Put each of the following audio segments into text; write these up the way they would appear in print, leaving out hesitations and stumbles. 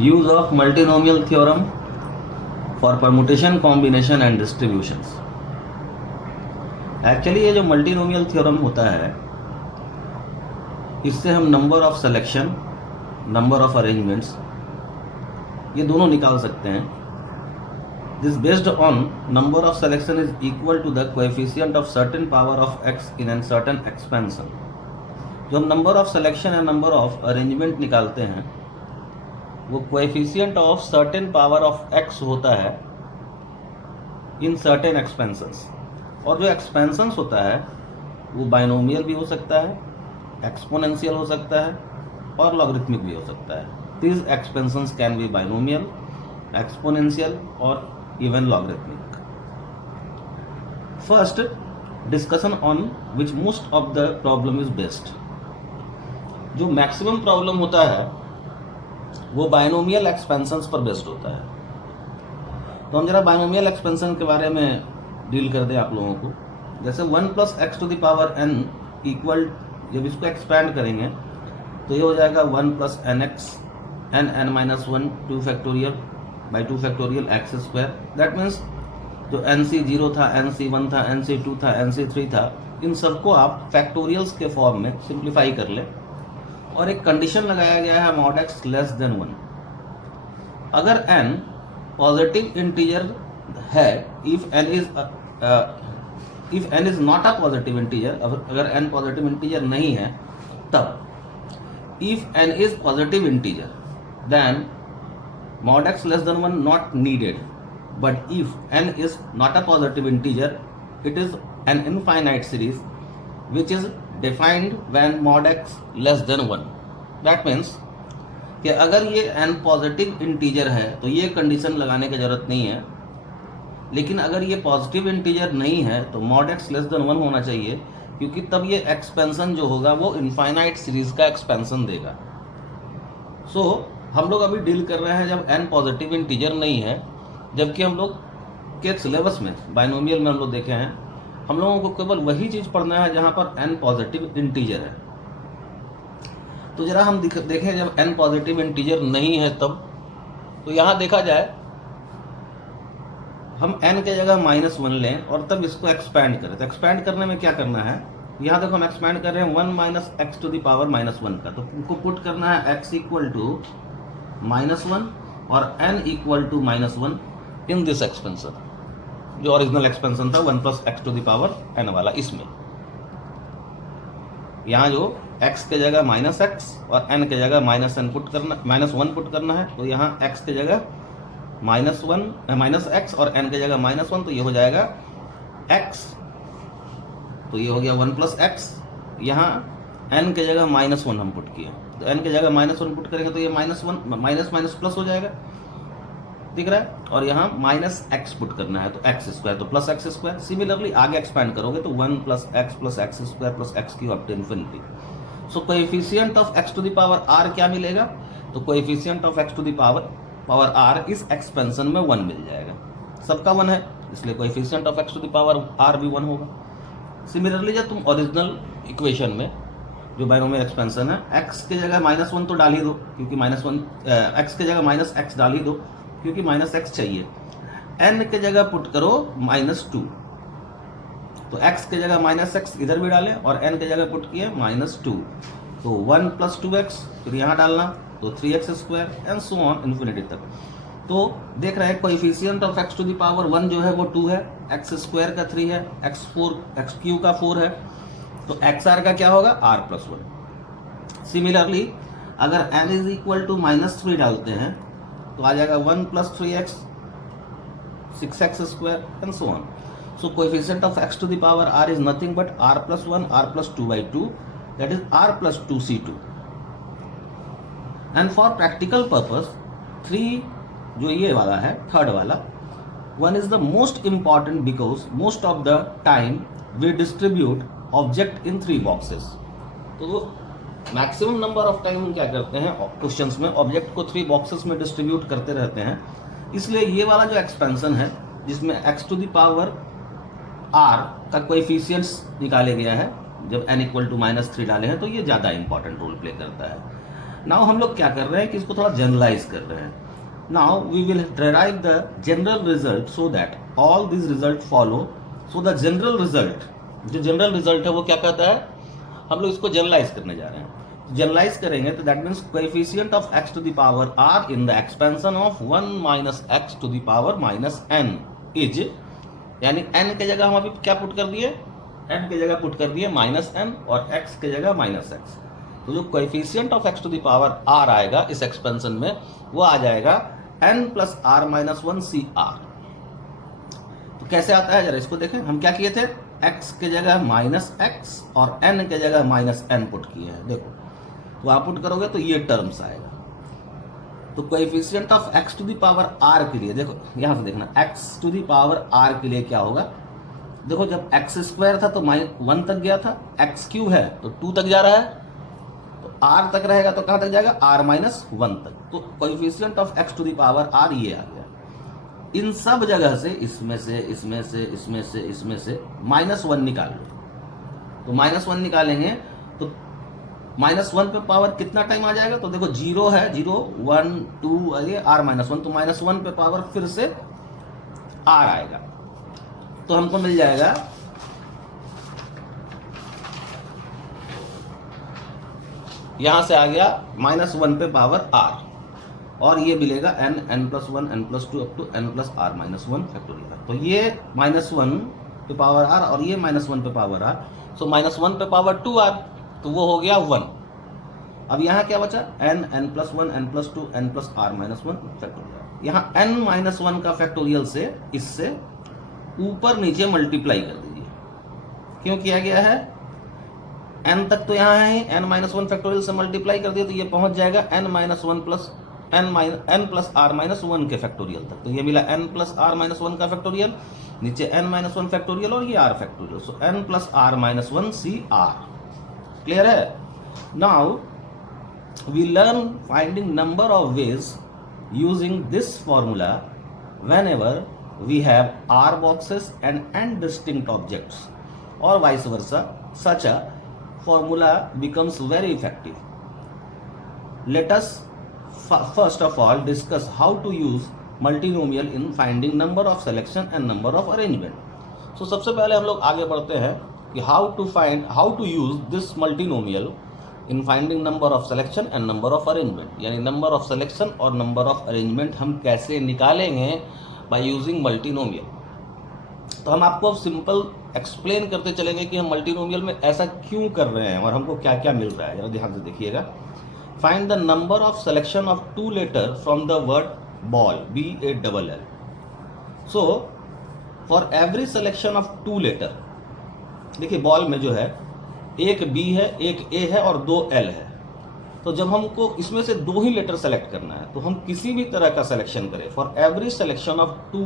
Use of multinomial theorem for permutation, combination and distributions. Actually ये जो multinomial theorem होता है, इससे हम number of selection, number of arrangements, ये दोनों निकाल सकते हैं। This based on number of selection is equal to the coefficient of certain power of x in an certain expansion. जो हम नंबर ऑफ सिलेक्शन या नंबर ऑफ अरेंजमेंट निकालते हैं, वो coefficient of certain power of x होता है in certain expansions. और जो एक्सपेंशंस होता है वो बाइनोमियल भी हो सकता है, एक्सपोनेंशियल हो सकता है और लॉगरिथमिक भी हो सकता है। These expansions can be binomial, exponential or even logarithmic. First, discussion on which most of the problem is based. जो मैक्सिमम प्रॉब्लम होता है वो बाइनोमियल एक्सपेंशंस पर बेस्ड होता है। तो हम जरा बाइनोमियल एक्सपेंशन के बारे में डील कर दें आप लोगों को। जैसे 1 plus x to the power n equal, जब इसको एक्सपैंड करेंगे तो ये हो जाएगा 1 plus n x n minus 1 2 factorial by 2 factorial x square. That means जो NC0 था, NC1 था, NC2 था, NC3 था, इन सबको आप फैक्टोरियल्स के फॉर्म में सिंप्लीफाई कर ले। और एक कंडीशन लगाया गया है मॉड x लेस देन 1। अगर n पॉजिटिव इंटीजर है, if n is not a positive integer, अगर n पॉजिटिव इंटीजर नहीं है तब if n is positive integer then mod x less than 1 not needed. But if n is not a positive integer, it is an infinite series which is defined when mod x less than 1. That means कि अगर ये n positive integer है तो ये condition लगाने की जरूरत नहीं है, लेकिन अगर ये पॉजिटिव इंटीजर नहीं है तो mod x लेस देन 1 होना चाहिए, क्योंकि तब ये एक्सपेंशन जो होगा वो इनफाइनाइट सीरीज का एक्सपेंशन देगा। सो हम लोग अभी डील कर रहे हैं जब n पॉजिटिव इंटीजर नहीं है, जबकि हम लोग के सिलेबस में बाइनोमियल में हम लोग देखे हैं, हम लोगों को केवल वही चीज़ पढ़ना है जहाँ पर n पॉजिटिव इंटीजर है। तो जरा हम देखें जब n पॉजिटिव इंटीजर नहीं है तब, तो यहाँ देखा जाए हम n के जगह -1 लें और तब इसको एक्सपैंड करें। तो एक्सपैंड करने में क्या करना है, यहाँ देखो हम एक्सपैंड कर रहे हैं 1 minus x to the power -1 का, तो उनको पुट करना है x इक्वल टू -1 और n equal to -1 in this expansion, जो ओरिजिनल एक्सपेंशन था 1 plus x to the power n वाला। इसमें यहाँ जो x के जगह -x और n के जगह -1 पुट करना है, तो यहाँ x के जगह -x और n के जगह -1, तो ये हो जाएगा x, तो ये हो गया 1 प्लस एक्स। यहाँ n के जगह -1 हम पुट किए, तो n के जगह -1 पुट करेंगे तो ये माइनस प्लस हो जाएगा, दिख रहा है। और यहाँ -x पुट करना है तो x स्क्वायर, तो प्लस एक्स स्क्वायर। सिमिलरली आगे एक्सपैंड करोगे तो 1 plus x square plus x cube up to infinity. So coefficient of x to the power r क्या मिलेगा, तो coefficient of x to the power r इस expansion में 1 मिल जाएगा। सबका 1 है, इसलिए coefficient of x to the power r भी 1 होगा। सिमिलरली जब तुम ओरिजिनल इक्वेशन में जो बाइनोमियल एक्सपेंशन है, x के जगह -1 तो डाल ही दो, क्योंकि x के जगह -x डाल ही दो, क्योंकि -x चाहिए। n के जगह पुट करो -2, तो x के जगह -x इधर भी डालें और n के जगह पुट किए -2, तो 1 प्लस 2x, फिर यहाँ डालना तो 3x square and so on infinity तक। तो देख रहे हैं coefficient of x to the power 1 जो है वो 2 है, x स्क्वायर का 3 है, x क्यू का 4 है, तो xr का क्या होगा r प्लस 1। सिमिलरली अगर n इज इक्वल टू -3 डालते हैं तो आ जाएगा 1 plus 3x 6x square and so on. So coefficient of x to the power r is nothing but r plus 1 r plus 2/2, that is r plus 2c2। And for practical purpose 3 जो ये वाला है, third वाला 1 is the most important because most of the time we distribute object in 3 boxes. तो maximum number of time हम क्या करते हैं, क्वेश्चंस में ऑब्जेक्ट को 3 बॉक्सेस में डिस्ट्रीब्यूट करते रहते हैं। इसलिए ये वाला जो एक्सपेंशन है जिसमें x to the power r का कोएफिशिएंट्स निकाले गया है, जब n इक्वल टू -3 डाले हैं, तो ये ज़्यादा इंपॉर्टेंट रोल प्ले करता है। नाउ हम लोग क्या कर रहे हैं कि इसको थोड़ा जनरलाइज कर रहे हैं. Now we will derive the general result so that all this result follow. So the general result, जो जनरल रिजल्ट है वो क्या कहता है, हम लोग इसको जनरलाइज करने जा रहे हैं. जनरलाइज करेंगे तो that means coefficient of x to the power r in the expansion of 1 minus x to the power minus n is, यानी n के जगह हम अभी क्या पुट कर दिए, n के जगह पुट कर दिए माइनस n और x के जगह माइनस x. तो जो coefficient of x to the power r आएगा इस एक्सपेंशन में वो आ जाएगा n plus r minus 1 CR. तो कैसे आता है जरा इसको देखें. हम क्या किए थे, x के जगह माइनस x और n के जगह माइनस n पुट किए हैं. देखो तो आप पुट करोगे तो ये टर्म्स आएगा. तो coefficient of x to the power r के लिए देखो यहां से देखना, x to the power r के लिए क्या होगा. देखो जब x स्क्वायर था तो 1 तक गया था, x क्यूब है तो 2 तक जा रहा है, तो r तक रहेगा तो कहां तक जाएगा, r माइनस 1 तक. तो coefficient of x to the power r ये आ गया. इन सब जगह से इसमें से इसमें से इसमें से इसमें से माइनस 1 निकाल लो. तो माइनस 1 निकालेंगे तो माइनस 1 पे पावर कितना टाइम आ जाएगा, तो देखो 0 है, 0 1 2 ये r माइनस 1, तो माइनस 1 पे पावर फिर से r आएगा. तो हमको मिल जाएगा यहां से आ गया माइनस 1 पे पावर r, और ये मिलेगा n plus 1 n plus 2 up to n plus r minus 1 factorial. तो ये माइनस 1 पे पावर r और ये माइनस 1 पे पावर r. सो माइनस 1 पे पावर 2r, तो वो हो गया 1. अब यहाँ क्या बचा, n plus 1 n plus 2 n plus r minus 1 factorial. यहाँ n माइनस 1 का फैक्टोरियल से इससे ऊपर नीचे मल्टीप्लाई कर दीजिए. क्यों किया गया है, n तक तो यहाँ है, n माइनस 1 फैक्टोरियल से मल्टीप्लाई कर दिया तो ये पहुंच जाएगा n minus 1 plus n plus r minus 1 के फैक्टोरियल तक. तो ये मिला n प्लस r माइनस 1 का फैक्टोरियल, नीचे n माइनस 1 फैक्टोरियल और ये r factorial. So n plus r minus 1 CR. Clear है. Now we learn finding number of ways using this formula whenever we have r boxes and n distinct objects or vice versa. Such a formula becomes very effective. Let us first of all discuss how to use multinomial in finding number of selection and number of arrangement. So सबसे पहले हम लोग आगे बढ़ते हैं कि how to use this multinomial in finding number of selection and number of arrangement. यानी number of selection और number of arrangement हम कैसे निकालेंगे by using multinomial. तो हम आपको अब सिंपल एक्सप्लेन करते चलेंगे कि हम मल्टीनोमियल में ऐसा क्यों कर रहे हैं और हमको क्या क्या मिल रहा है. जरा ध्यान से देखिएगा. Find the number of selection of 2 letter from the word ball, BALL. So for every selection of 2 letter, देखिए बॉल में जो है एक B है, एक A है और 2 L है. तो जब हमको इसमें से 2 ही लेटर सेलेक्ट करना है तो हम किसी भी तरह का सिलेक्शन करें, for every selection of 2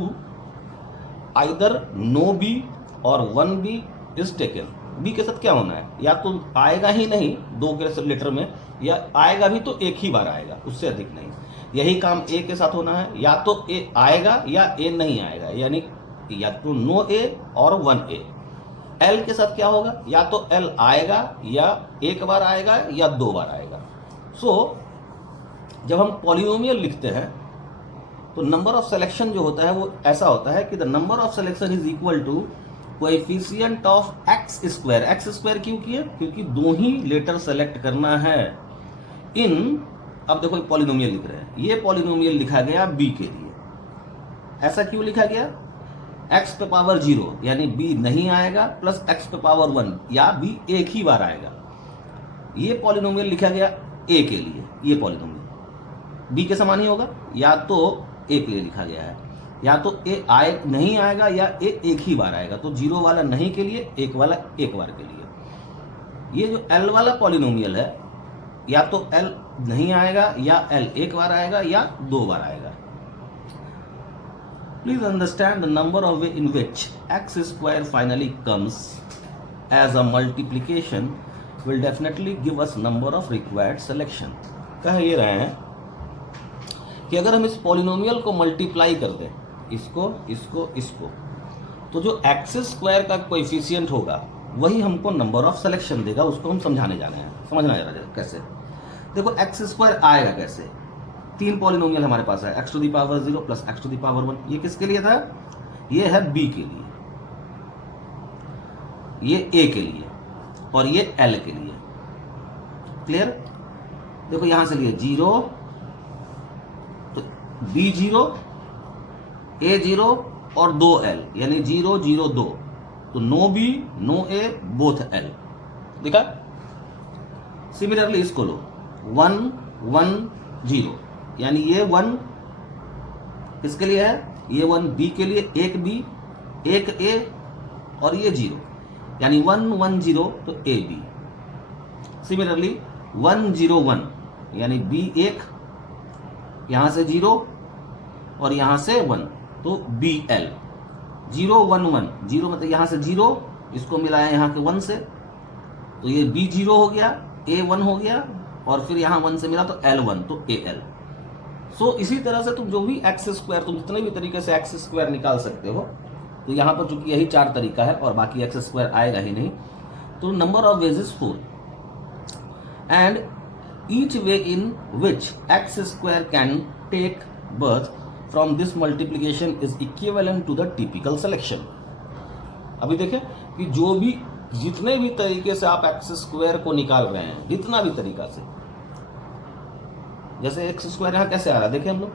either no B और 1 B इज टेकन. B के साथ क्या होना है, या तो आएगा ही नहीं 2 के लेटर में, या आएगा भी तो एक ही बार आएगा, उससे अधिक नहीं. यही काम A के साथ होना है, या तो A आएगा या A नहीं आएगा, यानी या तो नो A और 1 A. L के साथ क्या होगा, या तो L आएगा या एक बार आएगा या 2 बार आएगा. सो जब हम पॉलिनोमियल लिखते हैं तो नंबर ऑफ सिलेक्शन जो होता है वो ऐसा होता है कि the number of selection is equal to coefficient of x square. X square क्यों किया, क्योंकि 2 ही लेटर सेलेक्ट करना है इन, अब देखो पॉलिनोमियल लिख रहे हैं, ये पॉलिनोमियल लिखा गया b के लिए. ऐसा क्यों लिखा गया, x पे पावर 0 यानी b नहीं आएगा, प्लस x पे पावर 1 या b एक ही बार आएगा. ये पॉलिनोमियल लिखा गया a के लिए, ये पॉलिनोमियल b के समान ही होगा, या तो a के लिए लिखा गया है, या तो a नहीं आएगा या a एक ही बार आएगा. तो 0 वाला नहीं के लिए, 1 वाला एक बार के लिए. ये जो l वाला पॉलिनोमियल है, या तो l नहीं आएगा या l एक बार आएगा या 2 बार आएगा. Please understand the number of way in which x square finally comes as a multiplication will definitely give us number of required selection. कह ये रहे हैं कि अगर हम इस पॉलिनोमियल को मल्टीप्लाई कर दें, इसको, तो जो एक्स स्क्वायर का कोएफिशिएंट होगा वही हमको नंबर ऑफ सिलेक्शन देगा. उसको हम समझाने जाने हैं, समझना जरा कैसे. देखो एक्स स्क्वायर आएगा कैसे, तीन पॉलिनोमियल हमारे पास है, x to the power 0 plus x to the power 1। ये किसके लिए था, ये है बी के लिए, ये ए के लिए और ये एल के लिए। क्लियर? देखो यहां से लिए 0 तो बी 0 ए 0 और 2 एल, यानी 0 0 2, तो no B no A both L. देखा? सिमिलरली इसको लो 1 1 0, यानी ये 1 किसके लिए है, ये 1 बी के लिए, एक बी एक ए और ये 0, यानी 1 1 0 तो ए बी। सिमिलरली 1 0 1, यानी बी 1, यहां से 0 और यहां से 1 तो बी एल। 0 1 1, 0 मतलब यहां से 0, इसको मिलाया यहां के 1 से, तो ये बी 0 हो गया, ए 1 हो गया और फिर यहां 1 से मिला तो एल 1 तो ए एल। सो इसी तरह से तुम जो भी एक्स स्क्वायर, तुम जितने भी तरीके से एक्स स्क्वायर निकाल सकते हो, तो यहां पर चूंकि यही 4 तरीका है और बाकी एक्स स्क्वायर आएगा ही नहीं, तो number of ways is 4 and each way in which x square can take birth from this multiplication is equivalent to the typical selection. अभी देखें कि जो भी जितने भी तरीके से आप एक्स स्क्वायर को निकाल रहे हैं, जितना भी तरीका से, जैसे एक्स स्क्वायर यहाँ कैसे आ रहा है, देखिए हम लोग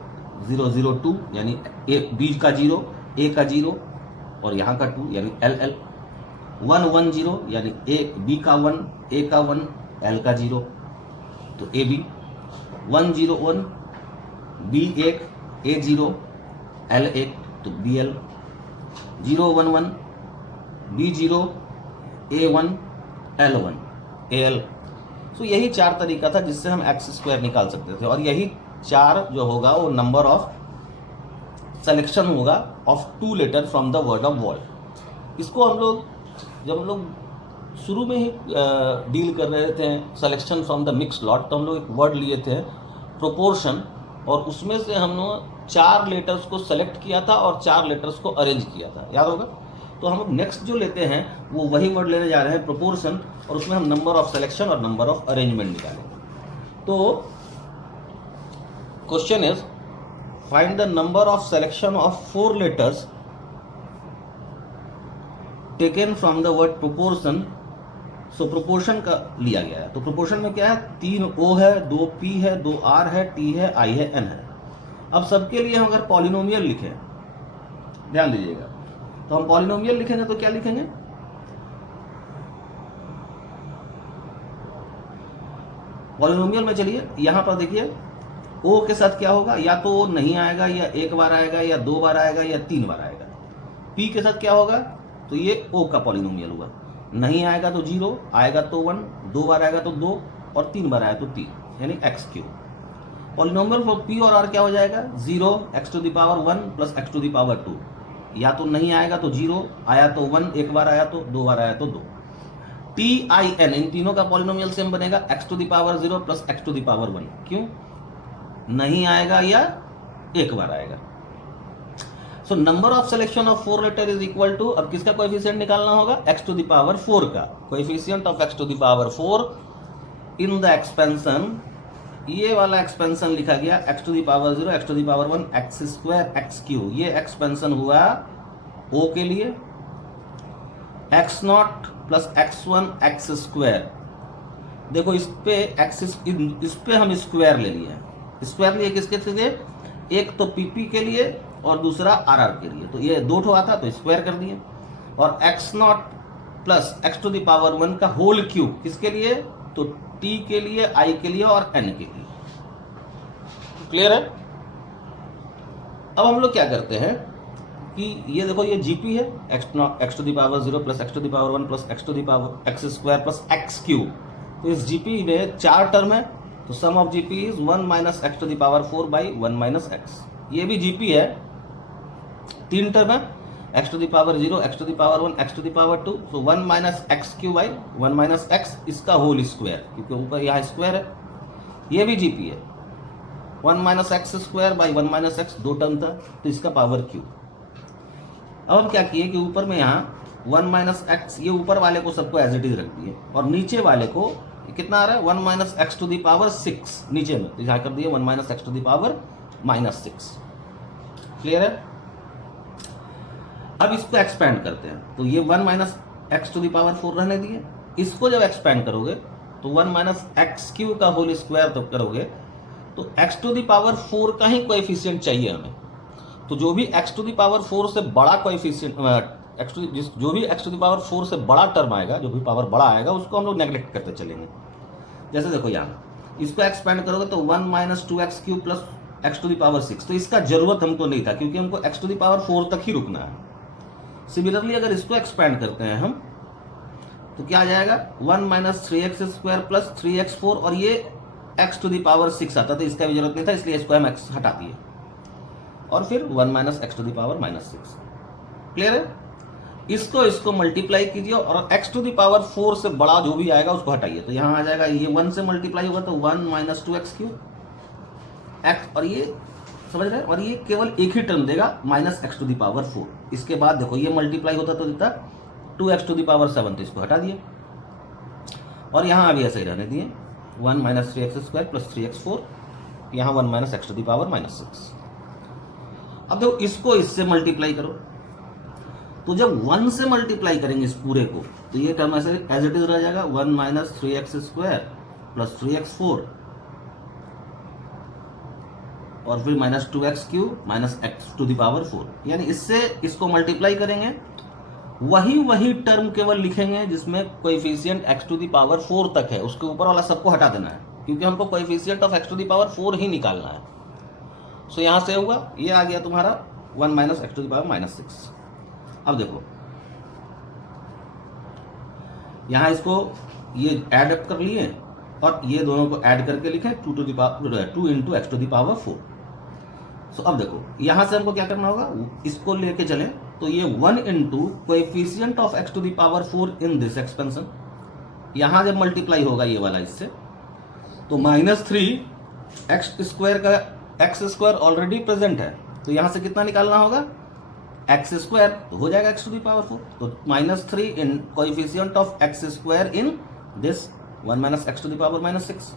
0 0 2, यानी ए बी का 0 ए का 0 और यहाँ का 2, यानी एल एल। 1 1 0, यानी ए बी का 1 ए का 1 एल का 0 तो A B. 1 0 1 B 1 A 0 L 1 तो B L. 0 1 1 B 0 A 1 L 1 A L. तो यही 4 तरीका था जिससे हम एक्स स्क्वायर निकाल सकते थे, और यही 4 जो होगा वो नंबर ऑफ सिलेक्शन होगा of 2 letter from the word of wall. इसको हम लोग जब हम लोग शुरू में ही डील कर रहे the selection from the mix lot, तो हम लोग एक वर्ड लिए थे प्रोपोर्शन, और उसमें से हम लोग 4 लेटर्स को सेलेक्ट किया था और 4 लेटर्स को अरेंज किया था, याद होगा। तो हम नेक्स्ट जो लेते हैं वो वही वर्ड लेने जा रहे हैं प्रोपोर्शन, और उसमें हम नंबर ऑफ सिलेक्शन और नंबर ऑफ अरेंजमेंट निकालेंगे। तो question is find the number of selection of 4 letters taken from the word proportion. So proportion का लिया गया है, तो प्रोपोर्शन में क्या है, 3 ओ है, 2 पी है, 2 आर है, टी है, आई है, एन है। अब सबके लिए हम अगर पॉलिनोमियल लिखें, ध्यान दीजिएगा, तो हम पॉलिनोमियल लिखेंगे तो क्या लिखेंगे, पॉलिनोमियल में चलिए यहां पर देखिए ओ के साथ क्या होगा, या तो नहीं आएगा, या 1 बार आएगा, या 2 बार आएगा, या 3 बार आएगा। पी के साथ क्या होगा, तो ये ओ का पॉलिनोमियल हुआ, नहीं आएगा तो 0, आएगा तो 1, 2 बार आएगा तो 2 और 3 बार आया तो 3, यानी x cube. Polynomial for P और आर क्या हो जाएगा, 0 x to the power 1 plus x to the power 2, या तो नहीं आएगा तो 0, आया तो 1, 1 बार आया तो 2 बार आया तो 2। टी आई एन, इन तीनों का पॉलिनोमियल सेम बनेगा, x to the power 0 plus x to the power 1। क्यों, नहीं आएगा या 1 बार आएगा। So number of selection of 4 letter is equal to, अब किसका कोएफिशिएंट निकालना होगा, x टू द पावर 4 का coefficient of x to the power 4 in the expansion. ये वाला एक्सपेंशन लिखा गया x to the power 0 x to the power 1 x square x cube, ये एक्सपेंशन हुआ o के लिए, x0 plus x1 x square. देखो इस पे हम स्क्वायर ले लिए, स्क्वायर लिए किसके लिए, एक तो पीपी के लिए और दूसरा आरआर के लिए, तो ये 2 ठो आता तो स्क्वायर कर दिए, और x0 plus x to the power 1 का होल क्यूब किसके लिए, तो t के लिए, i के लिए और n के लिए। क्लियर है। अब हम लोग क्या करते हैं कि ये देखो ये जीपी है, x to the power 0 plus x to the power 1 plus x to the power x square plus x cube. तो इस जीपी में 4 टर्म है, तो sum of GP is 1 minus x to the power 4 by 1 minus x. ये भी GP है, 3 term है, x to the power 0 x to the power 1 x to the power 2, so 1 minus x Q by 1 minus x, इसका whole square, क्योंकि ऊपर यहाँ square है। ये भी जीपी है, 1 minus x square by 1 minus x, 2 term था तो इसका पावर क्यू। अब हम क्या किए कि ऊपर में यहाँ 1 माइनस एक्स, ये ऊपर वाले को सबको एज इट इज रख दिए, और नीचे वाले को कितना आ रहा है 1 minus x to the power 6 नीचे में, तो यहाँ कर दिए 1 minus x to the power -6। Clear है? अब इसको एक्सपेंड करते हैं, तो ये 1 minus x to the power 4 रहने दिए। इसको जब एक्सपेंड करोगे तो 1 माइनस एक्स क्यू का होल स्क्वायर तो करोगे तो एक्स टू दी पावर 4 का ही कोएफिशिएंट चाहिए हमें। तो जो भी एक्स टू दी पावर 4 से बड़ा कोएफिशिएंट जो भी एक्स टू दी पावर 4 से बड़ा टर्म आएगा, जो भी पावर बड़ा आएगा, उसको हम लोग नेग्लेक्ट करते चलेंगे। जैसे देखो यहाँ इसको एक्सपेंड करोगे तो 1 minus 2x cube plus x to the power 6, तो इसका जरूरत हमको नहीं था क्योंकि हमको एक्स टू दी पावर 4 तक ही रुकना है। सिमिलरली अगर इसको एक्सपेंड करते हैं हम तो क्या आ जाएगा 1 minus 3x square plus 3x4, और ये x टू दी पावर 6 आता, तो इसका भी जरूरत नहीं था, इसलिए इसको हम x हटा दिए और फिर 1 minus x to the power -6। Clear है? इसको मल्टीप्लाई कीजिए और x टू दी पावर 4 से बड़ा जो भी आएगा उसको हटाइए, तो यहाँ आ जाएगा ये 1 से मल्टीप्लाई होगा तो 1 माइनस 2x क्यूब x, और ये समझ रहे हैं, और ये केवल एक ही टर्म देगा minus x to the power 4। इसके बाद देखो ये मल्टीप्लाई होता तो देता 2x टू दी पावर 7, तो इसको हटा दिए और यहाँ अभी ऐसे ही रहने दिए 1 minus 3x square plus 3x4, यहाँ 1 minus x to the power -6। अब देखो इसको इससे मल्टीप्लाई करो, तो जब 1 से मल्टीप्लाई करेंगे इस पूरे को तो ये टर्म ऐसे एज इट इज रह जाएगा 1 minus 3x square plus 3x4 और फिर minus 2x cube minus x to the power 4, यानी इससे इसको मल्टीप्लाई करेंगे, वही टर्म केवल लिखेंगे जिसमें coefficient x to the power 4 तक है, उसके ऊपर वाला सबको हटा देना है क्योंकि हमको coefficient of x to the power 4 ही निकालना है। सो यहां से होगा ये आ गया तुम्हारा 1 minus x to the power -6। अब देखो यहां इसको ये ऐड अप कर लिए और ये दोनों को ऐड करके लिखें 2 into x to the power 4। So अब देखो यहां से हमको क्या करना होगा, इसको लेके चले तो ये 1 into coefficient of x to the power 4 in this expansion, यहां जब मल्टीप्लाई होगा ये वाला इससे तो -3 एक्स स्क्वायर का एक्स स्क्वायर ऑलरेडी प्रेजेंट है, तो यहां से कितना निकालना होगा एक्स स्क्वायर, तो हो जाएगा एक्स टू दी पावर 4, तो -3 in coefficient of x square in this 1 minus x to the power -6।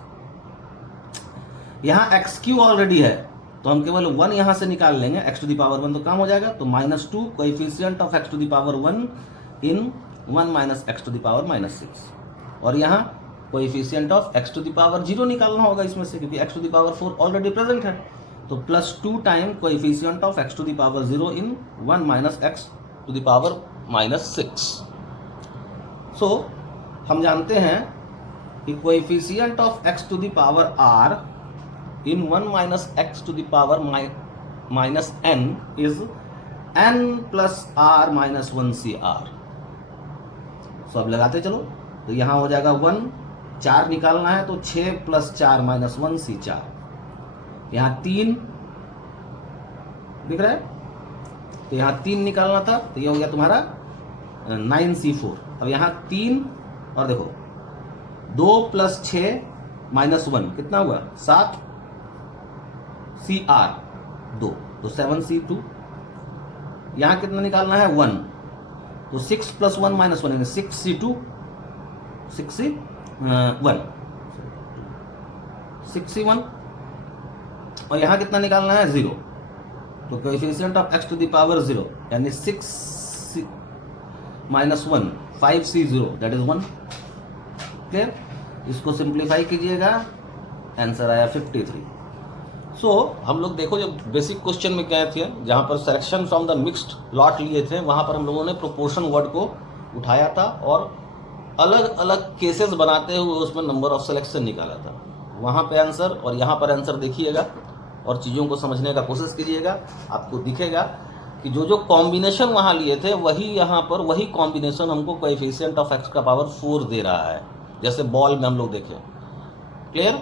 यहां एक्स क्यू ऑलरेडी है तो हम केवल 1 यहां से निकाल लेंगे, एक्स टू दी पावर 1 तो काम हो जाएगा, तो -2 coefficient of x to the power 1 in 1 minus x to the power -6, और यहाँ coefficient of x to the power 0 निकालना होगा इसमें से क्योंकि x to the power 4 already present है, तो +2 time coefficient of x to the power 0 in 1 minus x to the power -6। So हम जानते हैं कि coefficient of x to the power r in 1 minus x to the power minus n is n plus r minus 1cr। सो अब लगाते चलो, तो यहां हो जाएगा 1, 4 निकालना है तो 6 प्लस 4 माइनस 1c4, यहां 3 दिख रहा है तो यहां 3 निकालना था तो ये हो गया तुम्हारा 9c4। अब यहां 3 और देखो 2 प्लस 6 माइनस 1 कितना हुआ 7 CR 2, तो 7C2, यहां कितना निकालना है 1, तो 6 प्लस 1 माइनस 1 6C2 6C1 और यहां कितना निकालना है 0, तो coefficient of x to the power 0 यानी 6 minus 1 5C0 that is 1। Clear? इसको सिंप्लीफाई कीजिएगा, आंसर आया 53। सो हम लोग देखो जब बेसिक क्वेश्चन में गए थे जहां पर selection from the mixed lot लिए थे, वहां पर हम लोगों ने प्रोपोर्शन वर्ड को उठाया था और अलग अलग केसेस बनाते हुए उसमें नंबर ऑफ सिलेक्शन निकाला था। वहां पे आंसर और यहाँ पर आंसर देखिएगा और चीज़ों को समझने का कोशिश कीजिएगा, आपको दिखेगा कि जो जो कॉम्बिनेशन वहाँ लिए थे वही यहाँ पर वही कॉम्बिनेशन हमको कोएफिशिएंट ऑफ एक्स का पावर 4 दे रहा है, जैसे बॉल में हम लोग देखें। क्लियर?